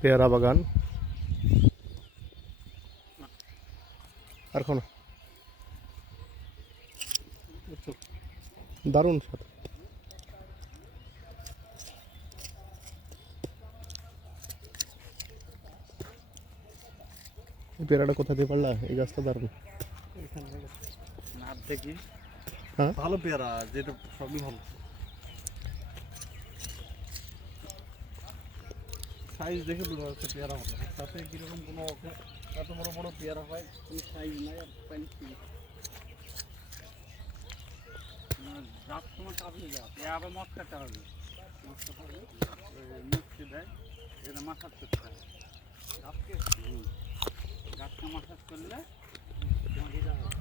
পেয়ারা বাগান। আর কোনো? দারুণ সাথে এই পেয়ারাটা কোথা দিয়ে পারলা? এই গাছটা দারুণ। দেখি। ভালো পেয়ারা যেটা সবই ভালো। সাইজ দেখে বোঝা পেয়ারা হবে তাতে কীরকম কোনো এত বড় বড় পেয়ারা হয়? সাইজ নাই আর প্যান্ট জাত তোমার চাবি জাত পেয়ারা আবার মদ কাটা হবে। মদ কাটা হবে মুক্তি দেয়। এটা মাসাজ করতে হবে গাছকে। গাছকে মাসাজ করলে তোমার এটা হবে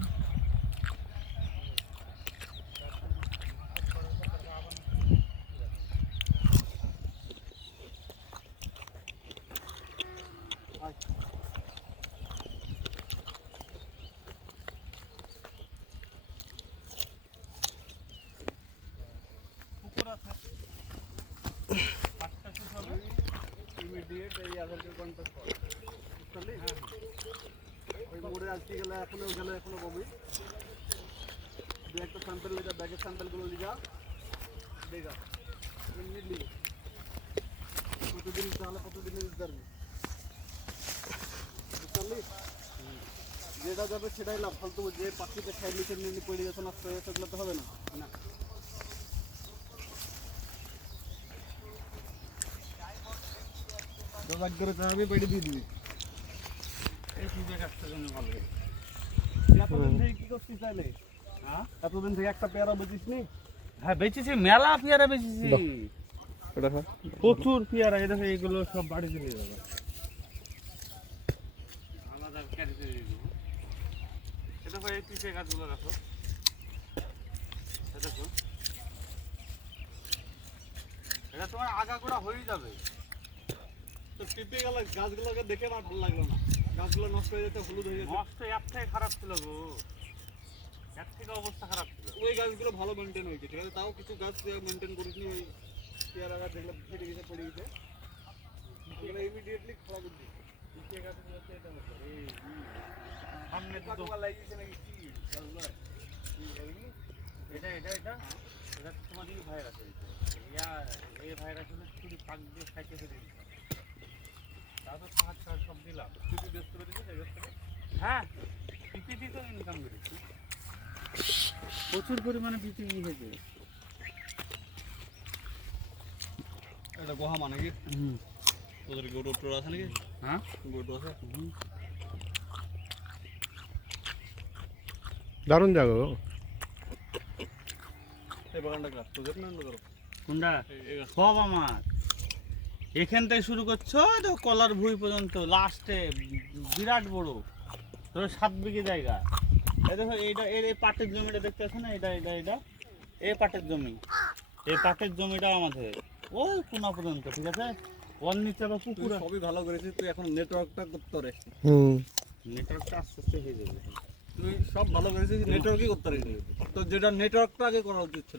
পুকুর আছে পাঁচটা শেষ হবে ইমিডিয়েট এই আধারকে কন্ট্যাক্ট কর বুঝলি ওই মোড়ে আজকে গেলে এখনও গেলে এখনও পাবি দু একটা স্যাম্পেল লিখা ব্যাগের স্যাম্পেলগুলো লিখা দেখা ইমিডিয়েটলি প্রতিদিন তাহলে প্রতিদিন দিতে পারবি বুঝলি যেটা যাবে সেটাই লাভ। ফালতু যে পাখিতে খাই নিচে পড়ে গেছে, নষ্ট হয়ে গেছে তো হবে না। না। দশ করে চাবি পেটে দিয়ে দিবি এই পুজো গাছটা জন্য ভালো হবে এতদিন থেকে কি করছিস তাইলে হ্যাঁ এতদিন থেকে একটা পেয়ারা বেচিস নি হ্যাঁ বেচেছি মেলা পেয়ারা বেচেছি বাহ। এটা খা। প্রচুর পেয়ারা এই দেখো এইগুলো সব বাড়িতে নিয়ে যাবে আলাদা ক্যারিতে দিয়ে দেবো এটা দেখো এই পিছিয়ে গাছগুলো দেখো এটা দেখো এটা তোমার আগাগোড়া হয়ে যাবে তো টিপে গেল গাছগুলোকে দেখে আমার ভালো লাগল না। গাছগুলো নষ্ট হয়ে যেতে হলুদ হয়ে যেতে। নষ্ট এর থেকে খারাপ ছিল গো। এর থেকে অবস্থা খারাপ ছিল। ওই গাছগুলো ভালো মেনটেন হয়েছে ঠিক আছে? তাও কিছু গাছ মেনটেন করিস নি ওই পেয়ারা গাছ দেখলে ফেটে গেছে পড়ে গেছে। এগুলো ইমিডিয়েটলি গাছগুলোতে এটা হতো এই সামনে দুটো লাগিয়েছে নাকি? কি গাছগুলো এটা এটা এটা? এটা তোমার ভাইরাস হয়েছে। ইয়া এই ভাইরাস হলে শুধু পাক দিয়ে খাইতে ফেলে দিতে হ্যাঁ। পিপিটি তো ইনকাম করেছি। প্রচুর পরিমাণে পিপিটি হয়েছে এটা গোহা মানে কি? হুম। ওদের গরু টোর আছে নাকি? হ্যাঁ। গরু আছে? হুম। দারুণ জায়গা গো। এই বাগানটা গাছ তোদের না কারও? কোনটা? সব আমার। এখান থেকে শুরু করছ তো কলার ভুঁই পর্যন্ত লাস্টে বিরাট বড়। ধরো সাত বিঘে জায়গা। এই দেখো এইটা এর এই পাটের জমিটা দেখতে পাচ্ছ না? এটা এটা এটা এই পাটের জমি। এই পাটের জমিটা আমাদের। ওই কোনা পর্যন্ত ঠিক আছে? ওর নিচে আবার তুই পুকুর আছে। সবই ভালো করেছিস তুই এখন নেটওয়ার্কটা করতে পারে হুম। নেটওয়ার্কটা আস্তে আস্তে হয়ে যাবে। তুই সব ভালো করেছিস নেটওয়ার্কই করতে পারিস। তো যেটা নেটওয়ার্কটা আগে করা উচিত ছিল।